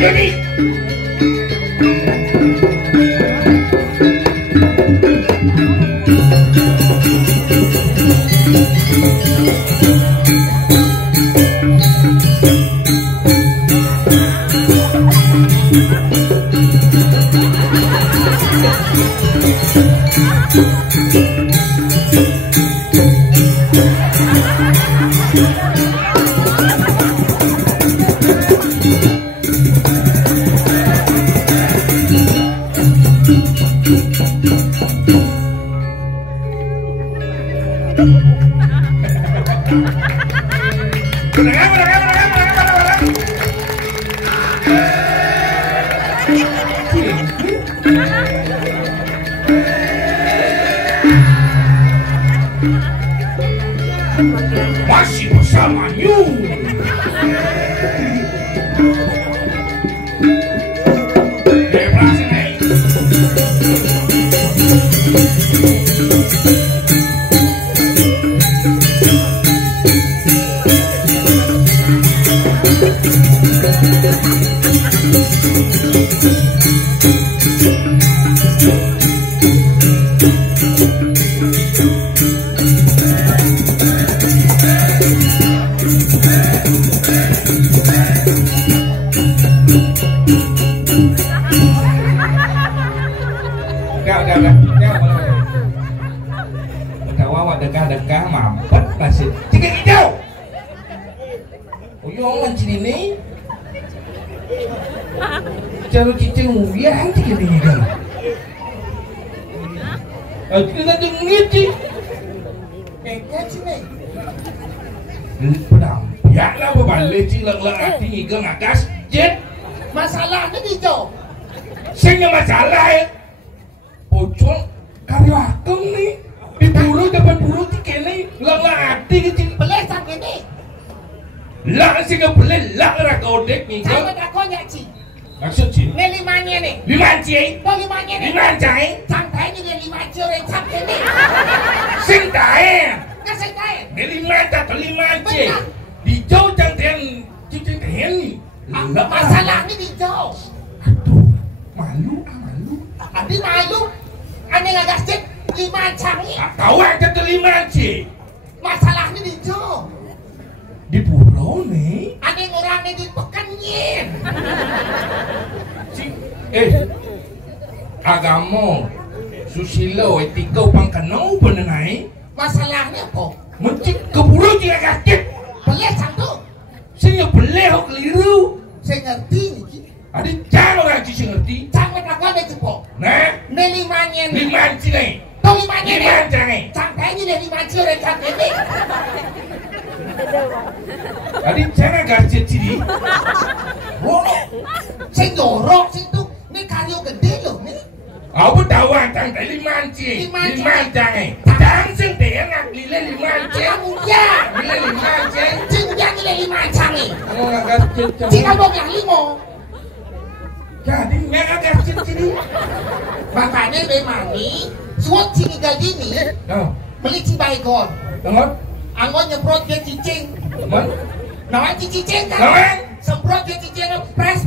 jadi. Masih bersama you. Dekah mampet masih cikik hijau. Uyongan cini nih. Cara cicing uyang cikik hijau. Kita dengar cik. Kekeh cini. Pedang. Ya lah berbalik cik lek hati hijau ngagas. Jet. Masalahnya hijau. Sehingga masalah ya. Pocong karya akeng nih. Diburu depan buru tiket ni lang hati kecil belah sampai ni lang sih kau belah lang rakau dek ni kau Sama tak kau nyak ci maksud ci ni limanya ni lima ci kau limanya ni lima cai sampai ni dia 5 ci orang sampai ni sing tae kan saya tahu ni lima tak lima ci di jauh jangan cicing hen ni masalah ni di jauh aduh malu malu adi malu ane ngagas cek 5 canggih kawan kata 5 ci masalahnya di jauh di pulau ni ada orang ni di pekanyin agama susilo etika pangkanau benenai masalahnya apa? mencik ke pulau dia kaget boleh satu saya boleh keliru saya ngerti ni ada jangan orang ci ngerti jangan aku ada cepok nah ni limanya ni 5 ci ni kau limanya ni 5 jangan sampai ni dia 5 ci orang sampai ni ada jangan gasjet ciri saya jorok situ ni karyo gede loh ni aku tahu tang 5 ci 5 jangan jangan sendiri nak lile 5 ci ya lile 5 ci cinta ni 5 canggih oh gasjet jika mau yang 5 jadi mereka gasjet ciri makanya memang ni suat sini gaji ni beli cibaikon tengok anggon nyemprot dia cicing nawan cicing kan semprot dia cicing press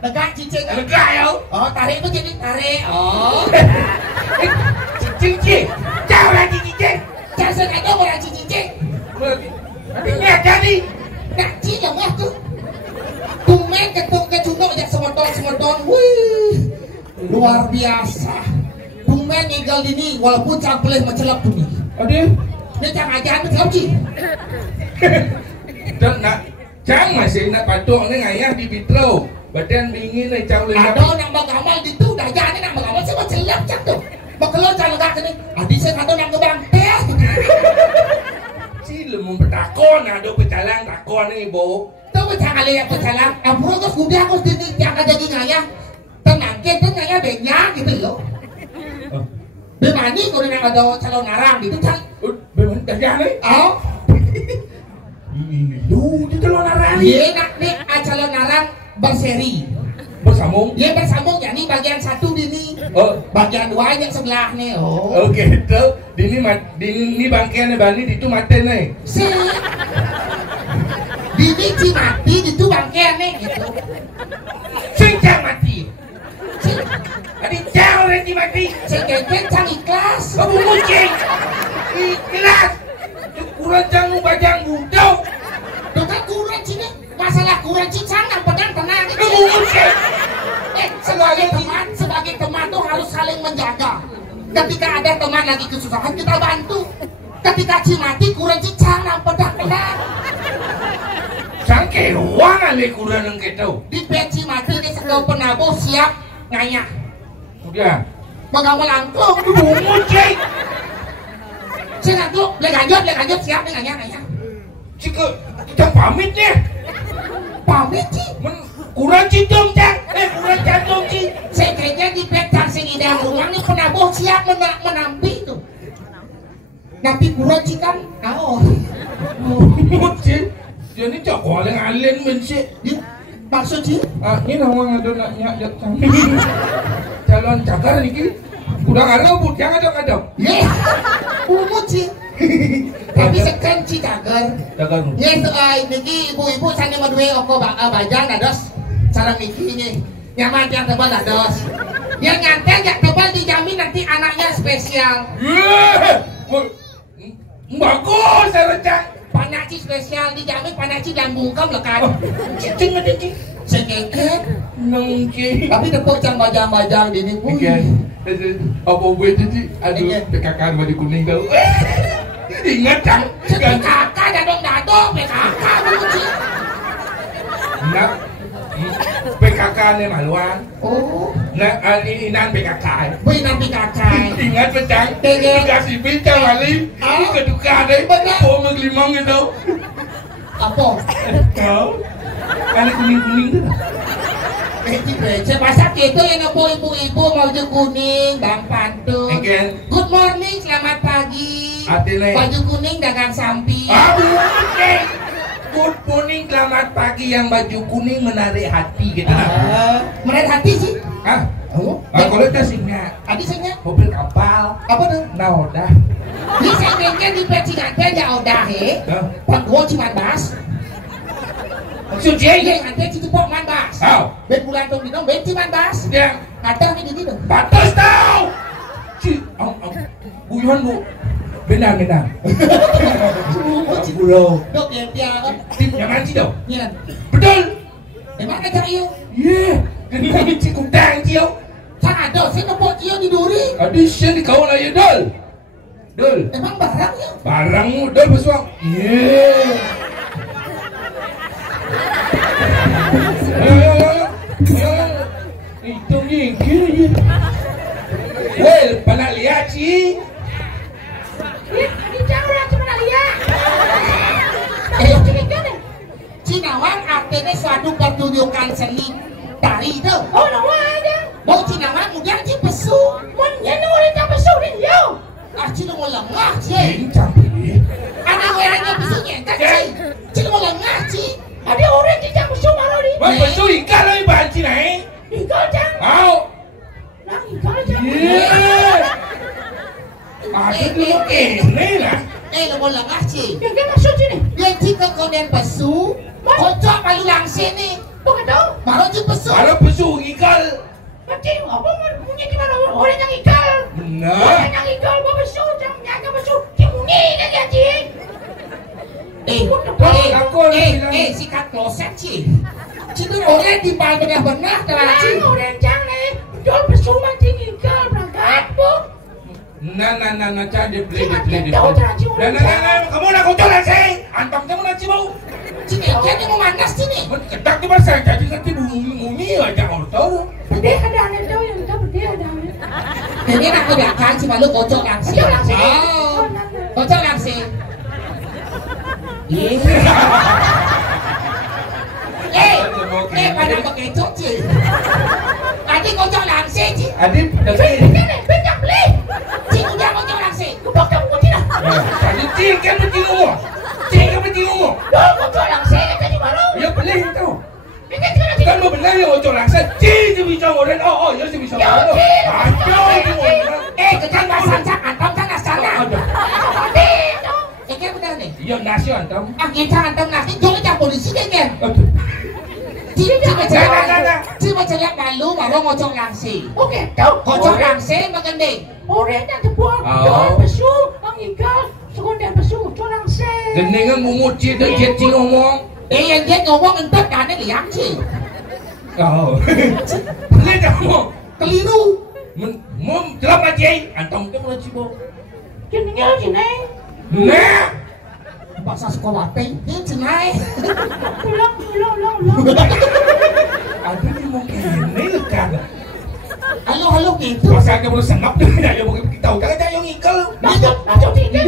legak cicing lega ya oh tarik itu jadi tarik oh cicing jauh lagi cicing jangan sengaja orang cicing ini jadi nak cicing lah tu tumen ketung kecunuk jak semodon wih luar biasa tumen ninggal ini walaupun jangan boleh mencelap tu ni aduh ni jangan ajar mencelap cik dan nak jangan masih nak patung ni ngayah di bitro badan bingin ni jauh lagi ada nak bagamal di tu dah jadi nak bagamal saya mencelap cak tu bakal jangan legak ni adik saya ada nak ngebang si lemu bertakon ada berjalan takon ni bo tahu jangan lihat berjalan ampun tu sudah aku sini jangan jadi ngayah tenang kita ngayah banyak gitu loh Bemani kalau nak ada calon arang gitu kan? Bemani dah jadi? Oh, ini lu di calon arang? Iya nak ni calon arang berseri. Bersambung? Iya bersambung. Jadi bagian satu dini, bagian dua yang sebelah ni. Oh. Oke itu dini bangkian ni Bali itu mati ni. Si di Bini Cimati itu bangkene gitu. Sing mati. Adi jauh orang Cimati. Sing keket sang ikhlas. Kamu mucing. Ikhlas. Kurang jangan bajang budau. Bukan kurang sini. Masalah kurang cicang yang pedang tenang. Kamu mucing. Sebagai teman tuh harus saling menjaga. Ketika ada teman lagi kesusahan kita bantu. Ketika Cimati kurang cicang yang pedang tenang. Sangke ruang ale kurang yang gitu. Di peci Cimati ini sekau penabuh siap nganyah. Udah. Bagang melangkung. Kamu mucing. Saya ngangkung. Lanjut siap nganyah. Jika kita pamitnya. Pamit sih. Kurang cincong cang. Kurang cantung sih. Saya kayaknya di petang sing idang rumah ini penabuh siap menampi itu. Tapi kurang sih kan. Mucing. Jadi cak koleng alen mensik. Maksud sih? Ini nama ada naknya jatang. Calon cakar ni. Kurang ada but jangan ada. Umut sih. Tapi sekarang si cagar. Cakar. Yes, niki ibu-ibu sana madue oko bajang dados cara mikinya. Nyaman yang tebal dados. Dia nyantai yang tebal dijamin nanti anaknya spesial. Bagus saya rencang. Panaci spesial dijamin panaci dan bungkam lekat. Cicing ada cicing. Sekeket. Nongci. Tapi tepuk cang bajang-bajang di ini. Apa buat jadi? Aduh, PKK baju kuning tau. Ingat cang. PKK dadong-dadong PKK begitu. Nak PKK ni maluan. Oh. Nak ini nan PKK. Bukan PKK. Ingat pencang. Ingat. Kasih bincang wali. Ini kedukaan ni. Apa menglimang itu? Apa? Kau. Kan kuning-kuning tu. Saya masak itu yang ibu-ibu baju kuning, bang pantun. Good morning, selamat pagi. Baju kuning dagang samping. Good morning, selamat pagi yang baju kuning menarik hati gitu. Menarik hati sih? Kalau itu singnya. Adi singnya? Mobil kapal. Apa tuh? Nah udah. Di segmennya di Pecingan ya udah Pangguan Cimandas. Maksud dia yang nanti itu pok mandas. Bet bulan tahun ini bet Cimandas. Dia. Ada ni di dong. Batas tau. Buyuan bu. Benar. Cibulo. Dok yang tiang. Yang mana sih dok? Iya. Betul. Emang ada iyo? Iya. Ini cikgu tang cio. Tak ada. Saya nepok cio di duri. Adi sian di kawan aja dol. Dol. Emang barangnya? Barangmu dol bersuang. Iya. Ayo. Itu ni kiri. Well, pernah lihat sih. Cinawan artinya suatu pertunjukan seni tari itu. Oh, nawa aja. Mau Cinawan kemudian ci pesu. Menyentuh orang yang pesu ni yo. Cina mau lengah sih. Anak orangnya pesunya kan sih. Cina mau lengah sih. Ada orang yang pesu malu ni. Wah, pesu ikan lagi bahan Cina Ikan jang. Mau. Nah, ikan jang. Ada dulu ini lah. Lo mau lengah sih. Yang dia masuk sini. Yang jika kau dan pesu. Kocok paling langsing ni. Bukan tahu. Baru je pesu. Baru pesu ikal. Nanti apa punya di mana orang yang ikal? Benar. Orang yang ikal mau pesu, jangan nyaga pesu. Cimuni kan ya cik. Sikat kloset cik. Cik orang di bawah benar-benar telah cik. Orang jangan jual pesu mancing ikal berangkat bu. Nah, cak dia beli. Nah, kamu nak kocok lah sih. Antam kamu nak cibau. Cik, dia mau manas sini. Kedak tu pasal jadi nanti bunyi aja orang tahu. Bedeh ada anak tahu yang tahu bedeh ada. Jadi nak kedakan cuma lu kocok langsing. Kocok langsing. Pada bekecok cik. Adik kocok langsing cik. Adik, Benjak beli. Cik udah kocok langsing. Kebok kamu kunci dah. Tadi cik kan bertinggu. Cik kan bertinggu. Dah kocok langsing tadi baru. Ya beli tu. Kan mau beli yang kocok langsing. Cik je bisa orang. Oh, ya je bisa orang. Aduh. Kekan bahasa antam sana sana. Benar ni. Ya nasi antam. Kita antam nasi jual macam polisi deh. Chứ mà chẳng lẽ bà lũ mà rong ngồi trong làng xì. Ok, đâu. Ngồi trong làng xế mà gần đi. Ore na tepuan. Doon pasu ang ikaw. Sekonda pasu cho lang se. Gening ang mumutsi dan jet sing ngomong. Yang jet ngomong entar kan ini liang sih. Oh. Ini kamu Keliru. Mum jelas aja. Antong tu mana cibo. Keninggal sini. Nah. Bahasa sekolah teh ini cenai. Ulang. Ada ni mungkin ini lekat. Halo gitu. Masa kamu sengap tu dah yang mungkin kita tahu kan ada yang ikal. Masuk sini.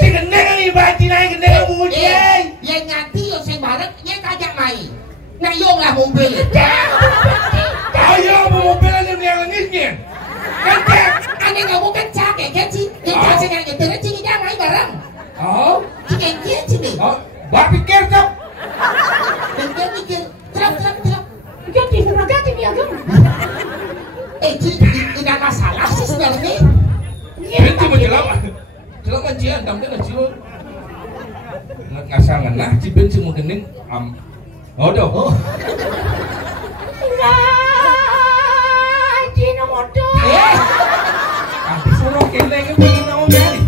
Si gendeng ang iba naik gendeng ang bumudi. Yang nganti yo sing bareng yang kajak mai. Ngayong lah mobil. Ayo mobil yang langisnya. Kencang. Aneh ngomong kencang kayak sih. Kencang sing ngetir sing kita mai bareng. Oh. Sing kayak sini. Oh. Buat pikir tak. Kencang mikir. Terap. Jadi beragam ini agam. Tidak masalah sih sebenarnya. Itu menjelam. Jelam ancian tamkan aciu. Ngasal ngenah cibin si mugening Oh doh. Cina motor. Aku suruh kene ke begini mau jadi.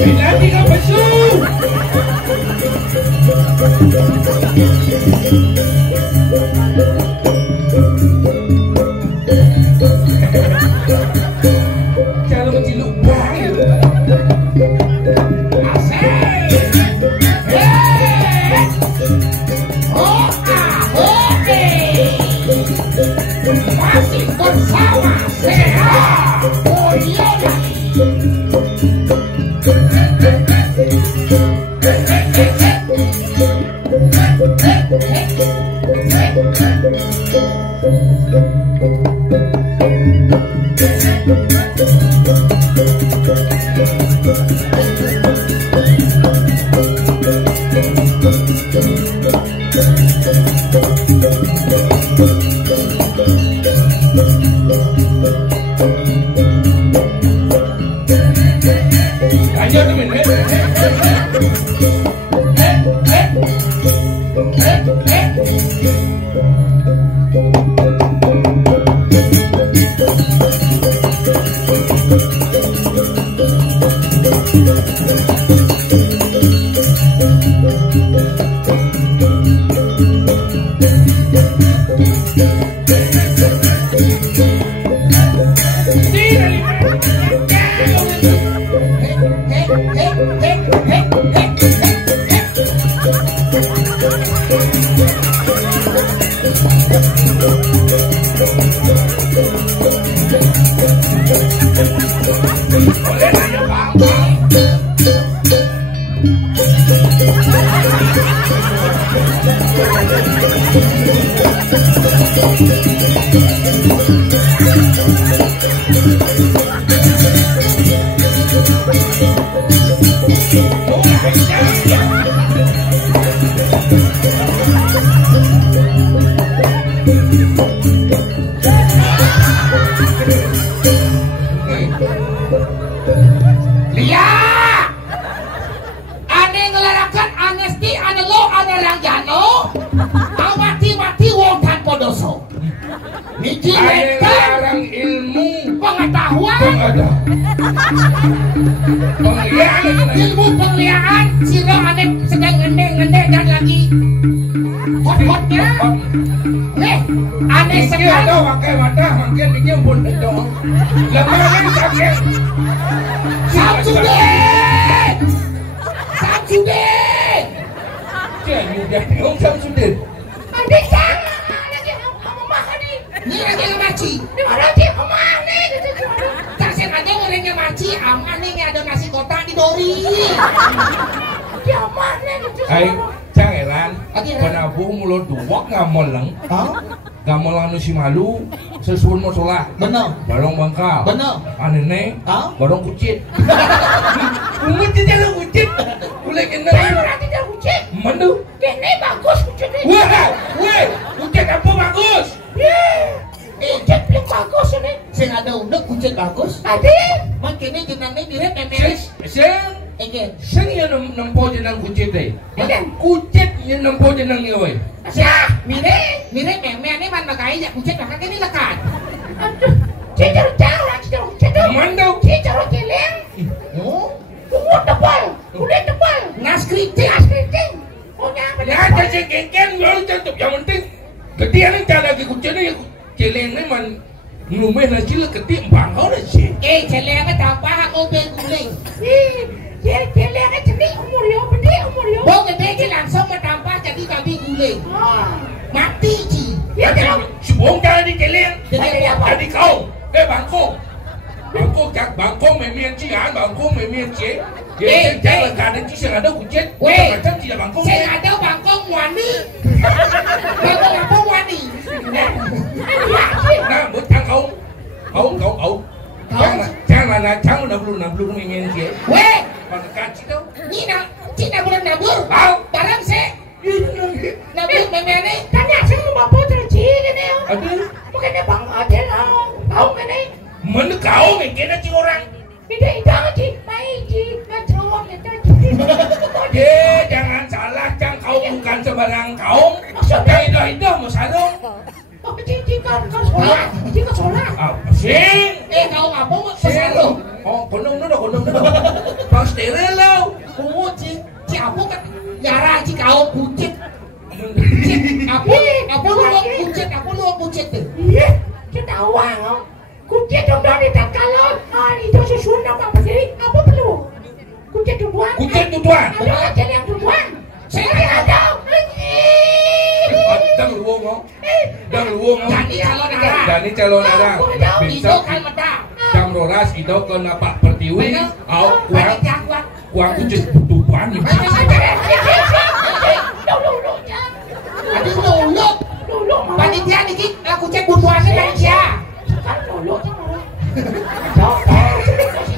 Nanti kau pesu. Kalau menciluk banget. Masih bersama sehat. Oh iya. Ayo temen. Larang ilmu pengetahuan, ilmu pengliaan, siro aneh sedang ngende dan lagi hot-hotnya. Aneh sekali. Ada pakai mata, makin dia pun dong. Lepas sakit. Samsudin. Jangan mudah dong Samsudin. Adik sana. Ini lagi ngemaci. Di mana sih omah nih? Tasir aja orangnya maci, aman nih ada nasi kotak di dori. Di omah nih. Hai, jangan penabuh mulut duwak ngamol lang. Ngamol anu si malu, sesuun mo solah. Bener. Balong bangka. Bener. Anene, balong kucit. Kumet jalan kucit. Boleh kena. Berarti jalan kucit. Mandu. Ini bagus kucitnya. Wah, weh, kucit apa bagus? Kucit paling bagus ini. Sing ada undek kucit bagus. Ada. Makanya jenangnya mirip memeres. Sen yang nempo jenang kucit deh. Iya. Kucit yang nempo jenang ni weh. Siap, mirip meme ini mana kaya kucit makan ini lekat. Aduh. Cicar jalan cicar kucit tu. Mandu. Cicar celeng. Oh, Kulit tebal. Kulit tebal. nas kritik. Gas keriting. Oh nyampe. Ya, jadi keken baru tutup yang penting. Ketika ni cara lagi kucit ni celeng ni man ngumeh nasi le ketik bangau nasi. Celengnya tambah aku guling. Celeng celik umur yo, benih umur yo. Bau gede langsung mentambah jadi babi guling. Mati ji. Ya kalau Sebong cara di celeng. Jadi apa? Jadi kau, bangkong. Bangkong jak bangkong memien cian, bangkong memien cie. Dia jangan kadang cie ada kucit. Macam tidak bangkong. Saya ada bangkong wani. Bangkong apa wani? Nah, bukan kau. Jangan nablu memien cie. Weh, Pada kaci tu. ni nak cina bulan nabur. Kau. Barang saya nabur meme ni. tanya saya bapak tercik ni. Aduh. Bukan dia bang ada lah. Kau kan ni. Mana kau mungkin cie orang. Tidak idang cik, mai cik, macam kita cik. Jangan salah, kau bukan sebarang kaum. Maksudnya dah masalah. Oh cik kan sekolah, cik kan sekolah. Sing. Kau apa mau sesuatu? Oh, konong dah. Kau steril lah. Oh, ci apa kan? Yara ci kau kucit. Apa lu kucit tu? Iya, kita awang oh. Kucing dong di kalau itu susun apa sih? Apa perlu? Kucing tuan. Kucing tuan. Ada aja yang tuan. Saya ada. Dah luang. Jadi calon ada. Itu kan mata. Jam rolas itu kena Pak Pertiwi. Kuang kucing tuan. Aduh dulu. Panitia ni aku cek butuhan ni manusia. Kan dulu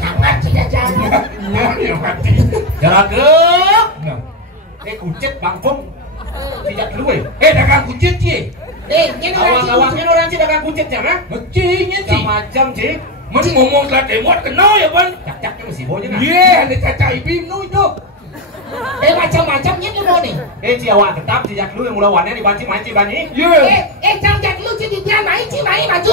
sangat tidak jalan. Ya mati. Jarak. Kucit bangkong. Tidak keluar. Dagang kucing cie. Ni Awang-awangnya orang cik dagang kucit jangan. Mecinya cie. Macam cik. Mana ngomong telah temot kena ya ban. Cak-caknya masih bonya kan. Ada caca ibim nu itu. macam-macamnya ni mau ni. Cik awak tetap sejak dulu yang mulawannya dibanci main cik bani. Jangan dulu cik dia main maju.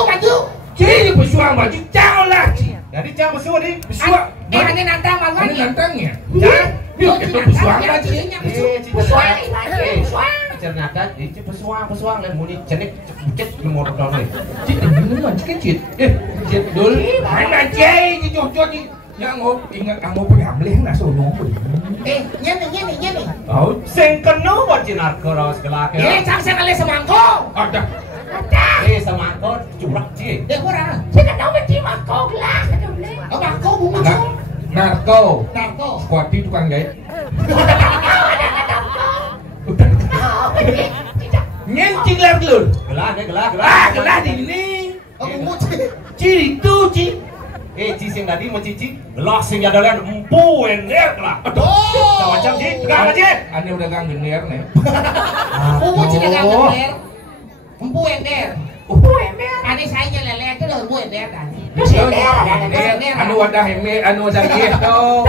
Cik bersuang baju jauh lah cik. Jadi jangan bersuara ni. Bersuang. Ane nantang maluan Mana ni. nantangnya? Jangan. Dia kita bersuang lah cik. Cik bersuang. Ternyata cik bersuang dan muni jenik bucet nomor doang ni. Cik mana cik kecil. Cik dul. Mana cik cocok cik. Yang ingat kamu pergi ambil nak sono. Nyani. Oh, sengkeno buat jinak keras kelak. Cang kali semangkuk. Ada. Semangkuk curak cik. Dia kurang. Saya tahu macam mangkok lah. Mangkuk bunga. Narko. Narko. Squati tukang jahit. Nyencing lah dulu. Gelah di ini. Cik itu cik. Cik sing tadi mau cici, gelas sing jadalan empu ener kelak. Macam cik, tegak apa cik? Ane udah gang gener nih. Umur cik dagang gener. Empu ender. Ane saya lele itu dah empu ender kan. Anu wadah heme, anu wadah iya tau.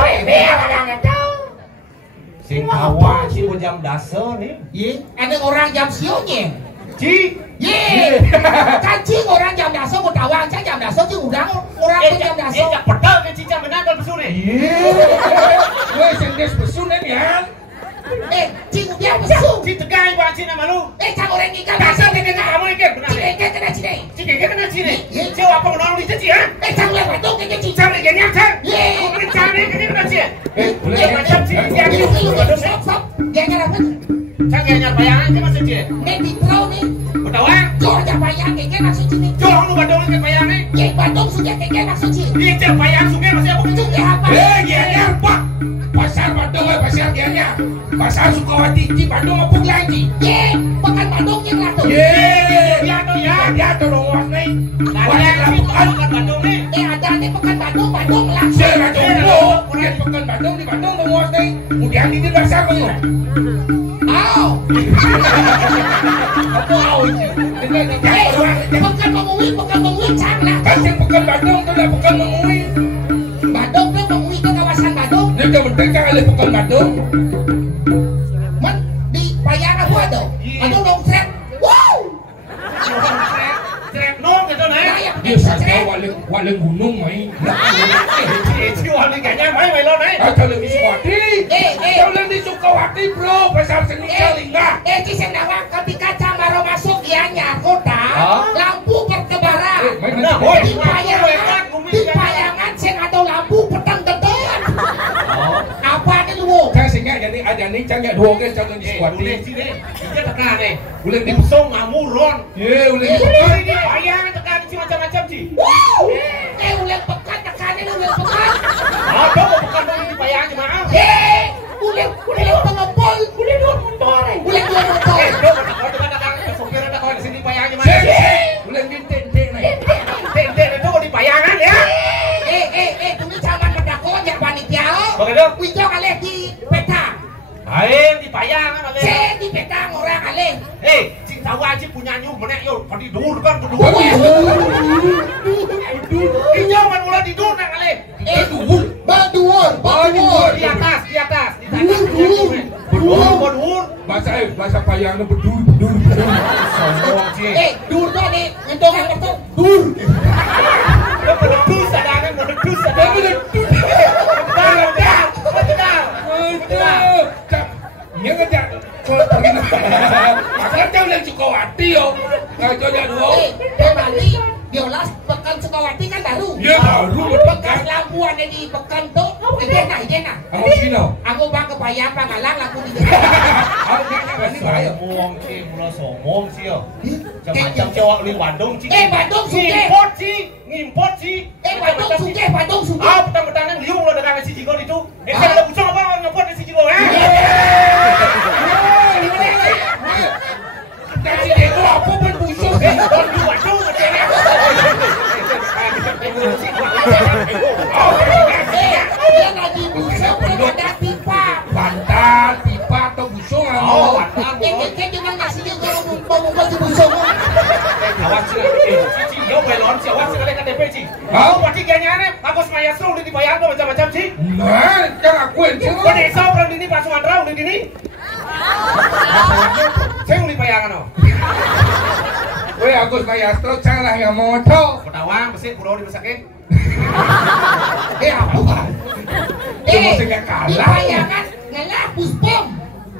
Sing kawan cik jam dasar nih. Ada orang jam sionya. Cik. Cacing orang jam dasar mau tawang, saya jam dasar cik udang orang tu jam dasar. Tak pedal ke cica menangkal besul ni. Gue sendiri pesunan ya. Cik dia besul. Cik tegai buat cik nama lu. Cak orang ikan Dasar dia kena kamu ikan benar. Cik ikan kena cik. Cik ikan kena cik ni. Cik apa menolong di cik ha? Cak boleh batuk ke cik. Cik ni gini cik. Kamu beri cik ni kena cik. Macam cik dia ni. Stop. Jangan apa? Cik nyar bayangan cik masih cik. Ni ditro ni. Betawa. Jor dah bayang ke masuk sini. Jom lu badong ke bayang ni. Cik batuk sudah ke masuk sini. Dia cik bayang sungai masih apa? Sudah apa? Gianya pak. Pasar Bandung pasar gianya. Pasar Sukawati di Bandung apung lagi. Bukan Bandung yang lah tu. Dia tu ruang ni. Ada yang bukan Bandung ni. Ada ni bukan Bandung langsung. Saya Bandung. Jen pekan Bandung di Bandung memuas nih. Kemudian di bahasa kamu. Au. Apa au sih? Dengan di Pekan Mengui canggah. Kan pekan Bandung tuh udah pekan Mengui. Badung tuh Mengui ke kawasan Badung. Dia kan merdeka kali pekan Bandung. Men di Payangan gua ada. Ada longsret. Wow. Trek nong gitu nih. Dia saja waling gunung mai. Si wali kayaknya main lo nih. Kau lagi Sukawati. Kau lagi Sukawati bro. Pasar seni Kalingga. Ci Sendawang ketika Camaro masuk ianya kota. Lampu bertebaran. Di Payangan sing ada lampu petang gedon. Apa nih lu? Saya singa jadi ada nih cangnya dua guys contoh di Sukawati. Udah sih deh. Dia tekan nih. Ulang di Busung ngamuron. Ye, ulang di Ini di Payangan tekan sih macam-macam sih. Wow. Ulang pekan tekannya ulang pekan. Apa mau bukan di Payangan cuma? Ulang pengepul. Ulang dua motor. Ulang dua motor. Sopir ada kau di sini Payangan cuma. Ulang di tente nih. Tente itu mau di Payangan ya? Tunggu zaman medakon yang panitia. Bagaimana? Wijo kalih di peta. Ayo di Payangan ale. Di peta orang kalih. Si tahu aja punya nyu menek yo, padi dur kan berdua. Di zaman mulai tidur nang ale. Badur. Di atas. Berdua. Bahasa Payangnya bedur. Sombong sih. Dur tuh nih, ngentong yang betul. Dur. Meletus ada. Nya ngajak kalau pergi makanya kau yang Sukawati yo. Kau jadi dua. Bali Biolas pekan Sukawati kan baru. Ya baru Pekan lampuan di pekan tuh. Ijena. Aku sino. Aku bang ke Payang Pangalang lampu di. Aku ini bahaya. Sombong sih yo. Macam cewek di Bandung sih. Bandung suge. Ngimport sih. Bandung suge. Petang-petangan liung lo dengan si Jigo itu. Kan ada busung apa ngepot di si Jigo Tapi itu apa berbusuk? Dia lagi busuk ada pipa. Bantal, pipa atau busung Kayak jangan ngasih dia kalau mau di busuk. Awas sih, yo belon sih, awas sekali KTP sih. Mau pati ganyane, aku semaya seru di Payangan macam-macam sih. Nah, jangan akuin sih. Kau desa orang di sini Pak Sumatera udah di sini. Saya di Payangan oh. Weh, Agus Mayastro, cara yang moto. Petawang, besi, pulau di Besake. Apa? Masih gak kalah. Di Payangan ngalah puspom.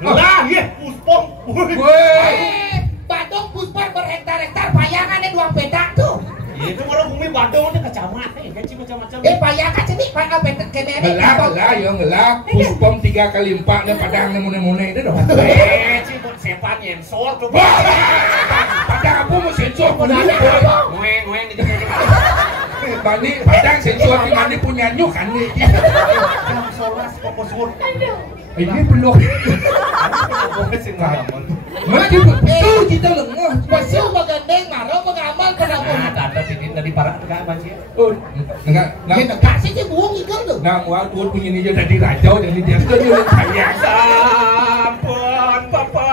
Lah, iya, puspom. Weh. Badung puspom berhektar-hektar. Payangannya 2 petak tuh. Itu kalau bumi Bandung itu kecamatan, ya sih macam-macam. Payangan sini pada petak kene. Ngelak. Puspom 3x4 dan padang nemune itu dong. Sih buat sepan nyensor tuh. Padang apa mau sensor punya Ngoeng di Bani, padang sensor di mana punya nyuk kan nih. jam solas fokusur. Ini belum. Mati betul kita lengah. Pasal magandeng marah mengamal penabung. Ada titik dari para enggak sih. Oh, enggak. Kasih dia buang ikan tuh. Nah, tuan punya ini jadi raja jadi dia tuh kaya. Sampun papa.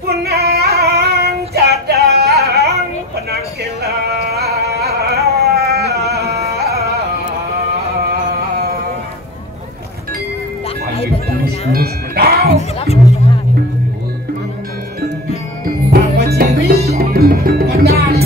Punang cadang penang kilat. Lurus menang. Apa ciri? Medali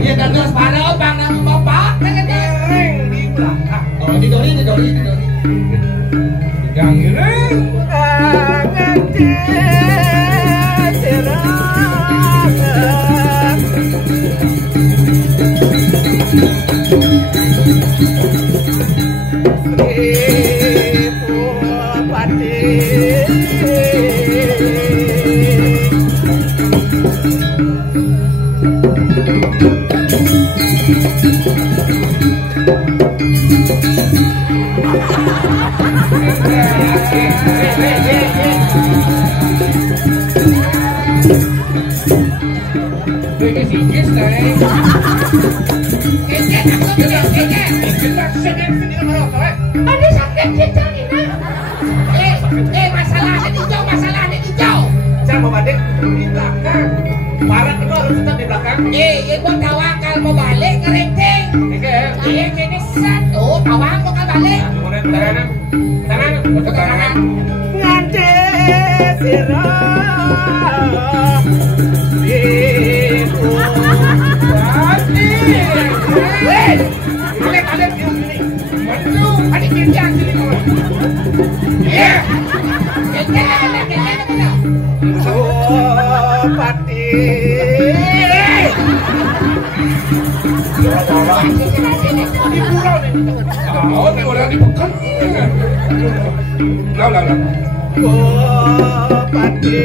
Iya dan terus para bang nama bapak kan di belakang. Oh di dori. Yang ini. Cái gì chết này? Ada sakit kita ni nak. Masalahnya hijau. Saya mau balik di belakang. Para kedua harus tetap di belakang. Ibu tawakal mau balik ke Renteng. Kini satu tawang mau balik. Kemudian tangan. Ngante sirah. Kalian diam sini. Maju. Adik diam sini kawan. Ya. Pati. Di pulau ni. Oh, ni orang ni bukan. Lah. Pati.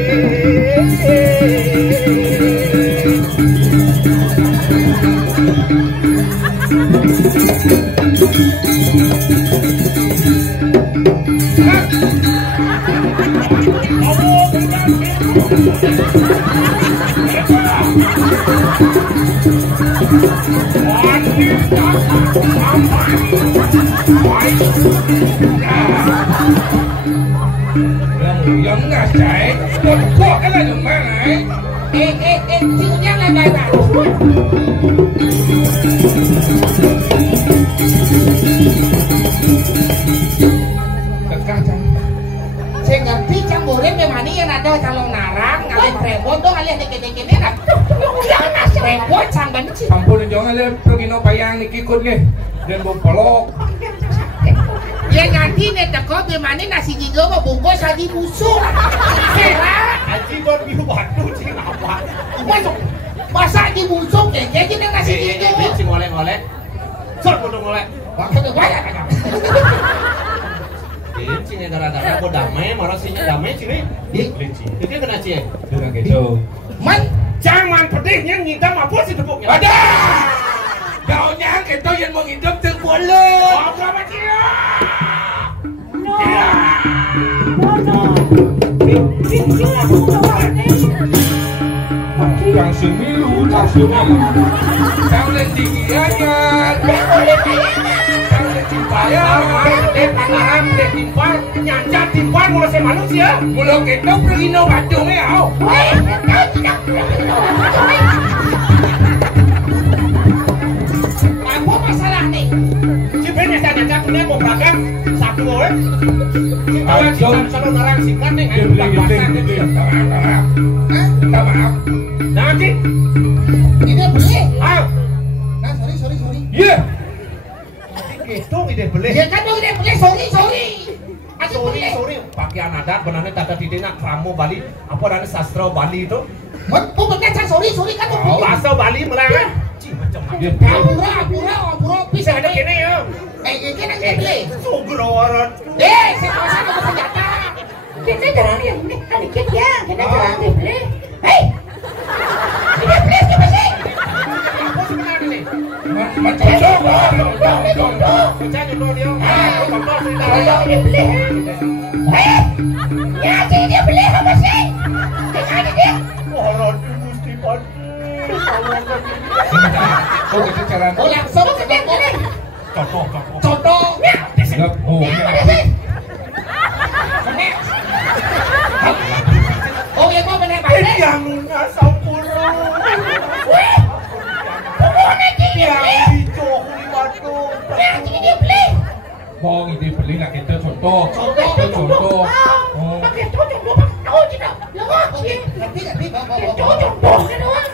Yang nggak chạy, kok cái này dùng mang này? Chịu nhắc lại bài bản. Saya ngerti campurin memang ini yang ada kalau narang, ngalihin rembot tuh ngalihin dikit-dikit ini kan. Rembot sang benci. Campurin jangan lihat pergi no payang nih kikut nih, dan bom pelok. Ya nanti nih teko gimana nasi jigo mau bungkus lagi busuk. Aji baru biru batu cing apa? Masa dibusuk ya? Jadi nasi jigo. Cing oleh-oleh. Sok bodoh oleh. Waktu itu banyak kan? Cing gara-gara kok damai, marah sih damai cing nih. Itu kena cing. Dengan gitu. Man, Jangan pedihnya ngidam apa sih tepuknya? Ada. Daunnya kita yang menghidup terbulut. Apa macam? Yang semilu, tak semilu. Sang letih aja. Sang letih payah. Timpal, nyancat timpal mula saya manusia. Mula kita pergi no batu ni au. apa masalah nih? Si Ben yang saya nyancat ini mau beragam satu orang. Si kawan si selalu narang singkat nih. Minta maaf. Nanti, Ini beli. ayo. Nah, sorry. Iya. Gitu ide beli. Ya kan dong ini beli, sorry. Aduh, Sorry. Pakaian adat benarnya tata didina kramu Bali. Apa ada sastra Bali itu? kok bener sorry kan tuh. Bahasa Bali melangan. Cing macam Dia Apura, bisa ada kene ya. ini nang beli. Sugroran. Si kawasan ada senjata. Kita jarang yang ini sedikit ya. Kita jarang dibeli. Hei, ini beli siapa sih? Apa sebenarnya ini? macam dong. Baca jodoh dia. Bapak cerita. Kalau dibeli. Hei, nyati dia beli apa sih? Ini dia. Orang Gusti Pati. Oh, kita cara. Oh, langsung ke dia. Contoh. Contoh. Oh, Ini mana sih? Ini Bong ini beli nak kita contoh. Contoh. Oh. Pakai contoh pak. Tahu tidak? Lewat sih. Ngerti. Contoh ni doang.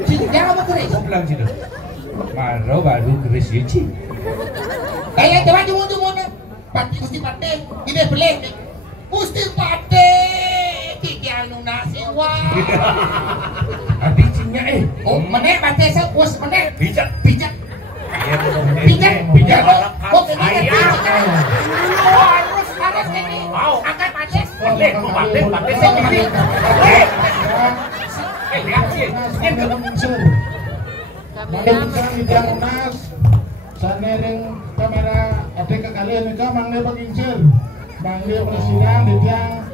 Cinta apa keris? Kau bilang sini. Maro baru keris ini. Kayak coba jumbo ni. Pati mesti pati. Ini beli ni. Mesti pati. Tiga nasi wah. Adik cinya Oh, mana pati saya us mana? Bijak. Bijak. Kok ini harus ini. Akan pati. Pandai sendiri. Lihat sih. Mangga di tiang unas, sanering kamera ada ke kalian juga mangga pengincir, mangga presiden di tiang,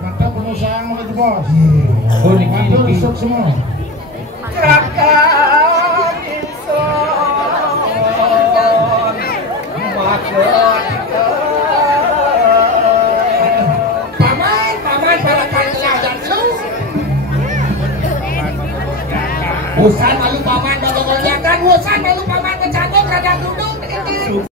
mata pengusaha mulai bos, mantul rusuk semua. Paman para kalian dan lu. Usan malu paman bawa konjakan, usan malu paman kecandung rada duduk.